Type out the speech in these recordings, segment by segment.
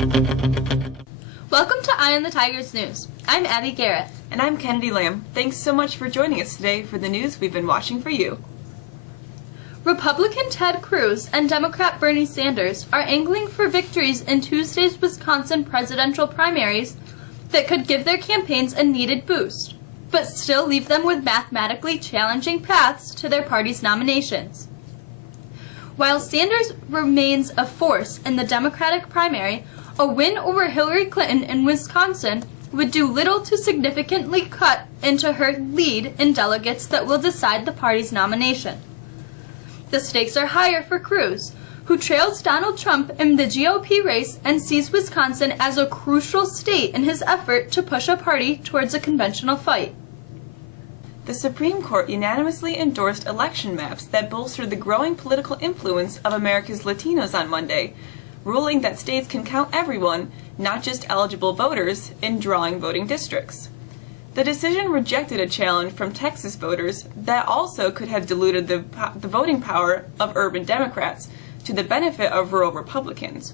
Welcome to Eye on the Tigers News. I'm Abby Garrett. And I'm Kennedy Lamb. Thanks so much for joining us today for the news we've been watching for you. Republican Ted Cruz and Democrat Bernie Sanders are angling for victories in Tuesday's Wisconsin presidential primaries that could give their campaigns a needed boost, but still leave them with mathematically challenging paths to their party's nominations. While Sanders remains a force in the Democratic primary, a win over Hillary Clinton in Wisconsin would do little to significantly cut into her lead in delegates that will decide the party's nomination. The stakes are higher for Cruz, who trails Donald Trump in the GOP race and sees Wisconsin as a crucial state in his effort to push a party towards a conventional fight. The Supreme Court unanimously endorsed election maps that bolster the growing political influence of America's Latinos on Monday, ruling that states can count everyone, not just eligible voters, in drawing voting districts. The decision rejected a challenge from Texas voters that also could have diluted the voting power of urban Democrats to the benefit of rural Republicans.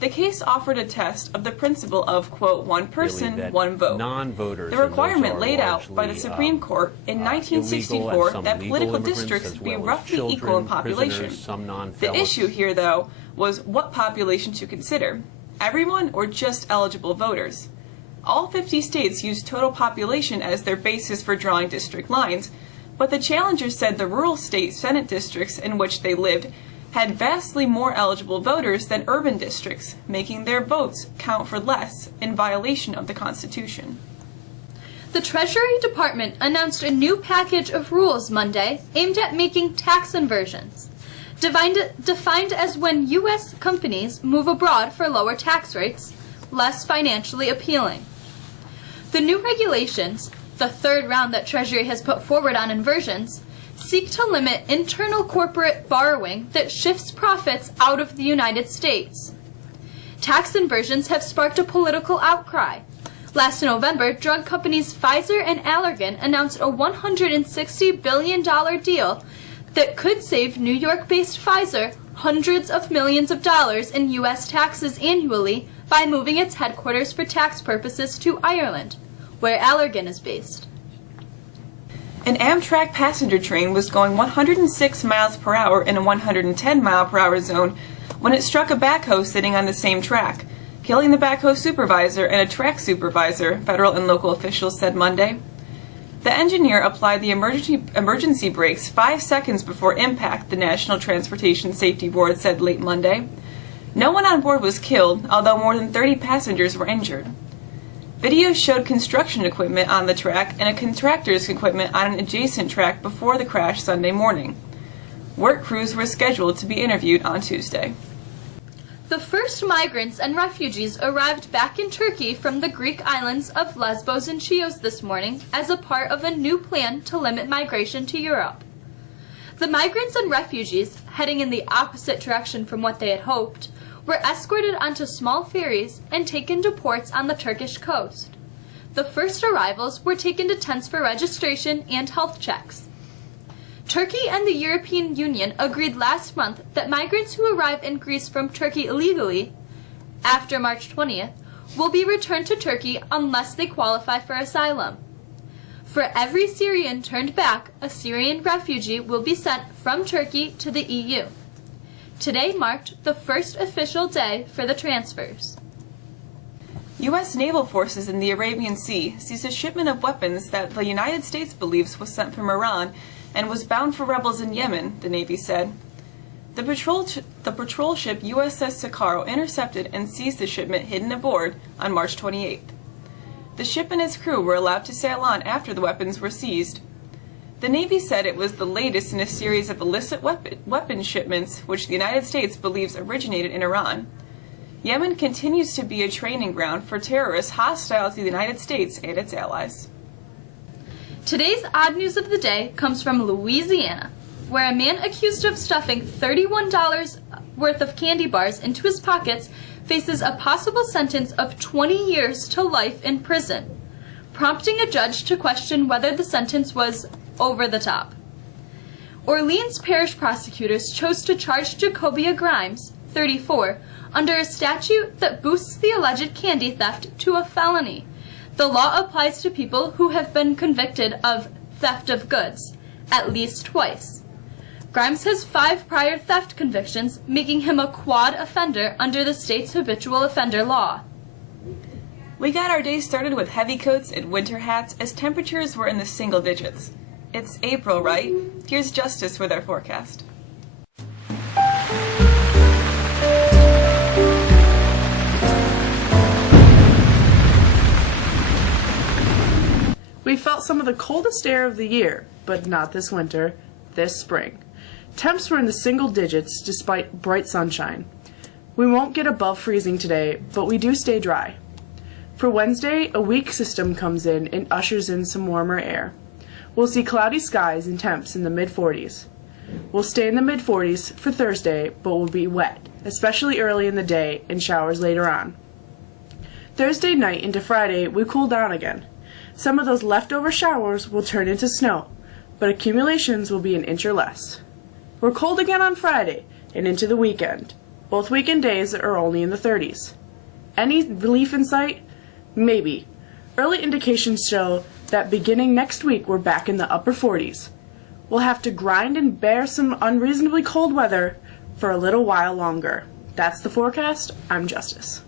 The case offered a test of the principle of, quote, one person, one vote. Non-voters, the requirement laid out by the Supreme Court in 1964 that political districts be roughly equal in population. The issue here, though, was what population to consider, everyone or just eligible voters. All 50 states used total population as their basis for drawing district lines, but the challengers said the rural state Senate districts in which they lived had vastly more eligible voters than urban districts, making their votes count for less in violation of the Constitution. The Treasury Department announced a new package of rules Monday aimed at making tax inversions, defined as when U.S. companies move abroad for lower tax rates, less financially appealing. The new regulations, the third round that Treasury has put forward on inversions, seek to limit internal corporate borrowing that shifts profits out of the United States. Tax inversions have sparked a political outcry. Last November, drug companies Pfizer and Allergan announced a $160 billion deal that could save New York-based Pfizer hundreds of millions of dollars in U.S. taxes annually by moving its headquarters for tax purposes to Ireland, where Allergan is based. An Amtrak passenger train was going 106 miles per hour in a 110 mile per hour zone when it struck a backhoe sitting on the same track, killing the backhoe supervisor and a track supervisor, federal and local officials said Monday. The engineer applied the emergency brakes 5 seconds before impact, the National Transportation Safety Board said late Monday. No one on board was killed, although more than 30 passengers were injured. Videos showed construction equipment on the track and a contractor's equipment on an adjacent track before the crash Sunday morning. Work crews were scheduled to be interviewed on Tuesday. The first migrants and refugees arrived back in Turkey from the Greek islands of Lesbos and Chios this morning as a part of a new plan to limit migration to Europe. The migrants and refugees, heading in the opposite direction from what they had hoped, were escorted onto small ferries and taken to ports on the Turkish coast. The first arrivals were taken to tents for registration and health checks. Turkey and the European Union agreed last month that migrants who arrive in Greece from Turkey illegally, after March 20th, will be returned to Turkey unless they qualify for asylum. For every Syrian turned back, a Syrian refugee will be sent from Turkey to the EU. Today marked the first official day for the transfers. U.S. naval forces in the Arabian Sea seized a shipment of weapons that the United States believes was sent from Iran and was bound for rebels in Yemen, the Navy said. The patrol ship USS Sakaro intercepted and seized the shipment hidden aboard on March 28th. The ship and its crew were allowed to sail on after the weapons were seized. The Navy said it was the latest in a series of illicit weapon shipments which the United States believes originated in Iran. Yemen continues to be a training ground for terrorists hostile to the United States and its allies. Today's odd news of the day comes from Louisiana, where a man accused of stuffing $31 worth of candy bars into his pockets faces a possible sentence of 20 years to life in prison, prompting a judge to question whether the sentence was over the top. Orleans parish prosecutors chose to charge Jacobia Grimes, 34, under a statute that boosts the alleged candy theft to a felony. The law applies to people who have been convicted of theft of goods at least twice. Grimes has 5 prior theft convictions, making him a quad offender under the state's habitual offender law. We got our day started with heavy coats and winter hats as temperatures were in the single digits. It's April, right? Here's Justice with our forecast. We felt some of the coldest air of the year, but not this winter, this spring. Temps were in the single digits despite bright sunshine. We won't get above freezing today, but we do stay dry. For Wednesday, a weak system comes in and ushers in some warmer air. We'll see cloudy skies and temps in the mid-40s. We'll stay in the mid-40s for Thursday, but we'll be wet, especially early in the day and showers later on. Thursday night into Friday, we cool down again. Some of those leftover showers will turn into snow, but accumulations will be an inch or less. We're cold again on Friday and into the weekend. Both weekend days are only in the 30s. Any relief in sight? Maybe. Early indications show that beginning next week we're back in the upper 40s. We'll have to grind and bear some unreasonably cold weather for a little while longer. That's the forecast. I'm Justice.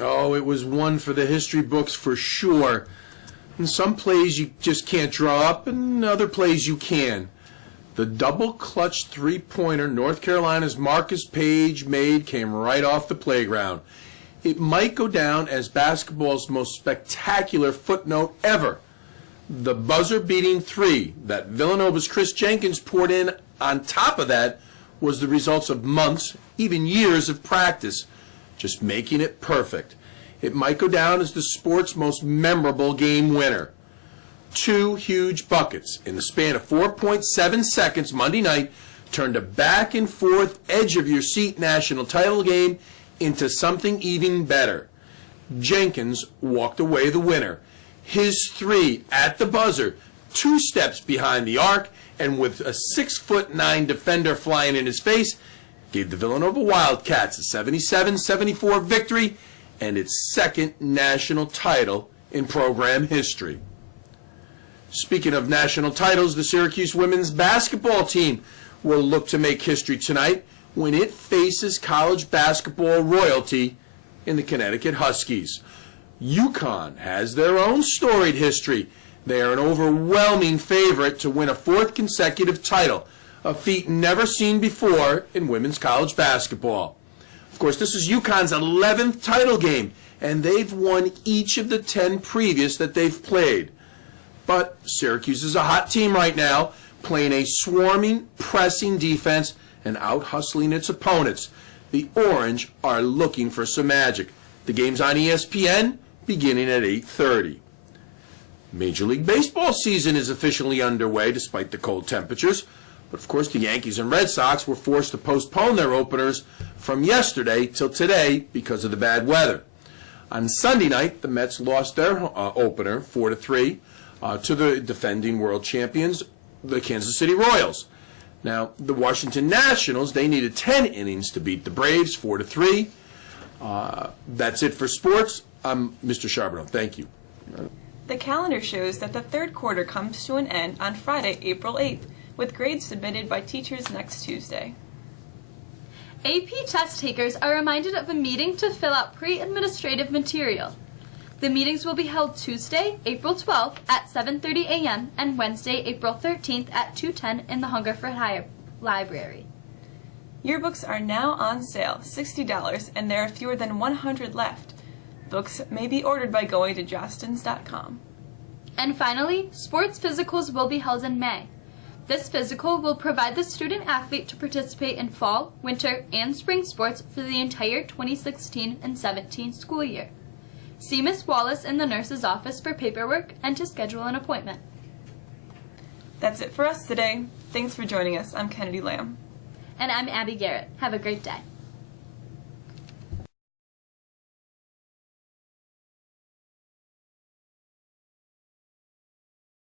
Oh, it was one for the history books for sure. In some plays you just can't draw up, and other plays you can. The double-clutch three-pointer North Carolina's Marcus Page made came right off the playground. It might go down as basketball's most spectacular footnote ever. The buzzer-beating three that Villanova's Chris Jenkins poured in on top of that was the results of months, even years of practice, just making it perfect. It might go down as the sport's most memorable game winner. 2 huge buckets in the span of 4.7 seconds Monday night turned a back-and-forth, edge-of-your-seat national title game into something even better. Jenkins walked away the winner. His 3 at the buzzer, 2 steps behind the arc, and with a 6'9" defender flying in his face, gave the Villanova Wildcats a 77-74 victory and its 2nd national title in program history. Speaking of national titles, the Syracuse women's basketball team will look to make history tonight when it faces college basketball royalty in the Connecticut Huskies. UConn has their own storied history. They are an overwhelming favorite to win a 4th consecutive title, a feat never seen before in women's college basketball. Of course, this is UConn's 11th title game, and they've won each of the 10 previous that they've played. But Syracuse is a hot team right now, playing a swarming, pressing defense and out-hustling its opponents. The Orange are looking for some magic. The game's on ESPN, beginning at 8:30. Major League Baseball season is officially underway despite the cold temperatures. But of course, the Yankees and Red Sox were forced to postpone their openers from yesterday till today because of the bad weather. On Sunday night, the Mets lost their opener 4-3 to the defending world champions, the Kansas City Royals. Now, the Washington Nationals, they needed 10 innings to beat the Braves 4-3. That's it for sports. I'm Mr. Charbonneau. Thank you. The calendar shows that the 3rd quarter comes to an end on Friday, April 8th, with grades submitted by teachers next Tuesday. AP test takers are reminded of a meeting to fill out pre-administrative material. The meetings will be held Tuesday, April 12th at 7:30 a.m. and Wednesday, April 13th at 2:10 in the Hungerford Library. Yearbooks are now on sale, $60, and there are fewer than 100 left. Books may be ordered by going to jostens.com. And finally, sports physicals will be held in May. This physical will provide the student-athlete to participate in fall, winter, and spring sports for the entire 2016 and 17 school year. See Ms. Wallace in the nurse's office for paperwork and to schedule an appointment. That's it for us today. Thanks for joining us. I'm Kennedy Lamb. And I'm Abby Garrett. Have a great day.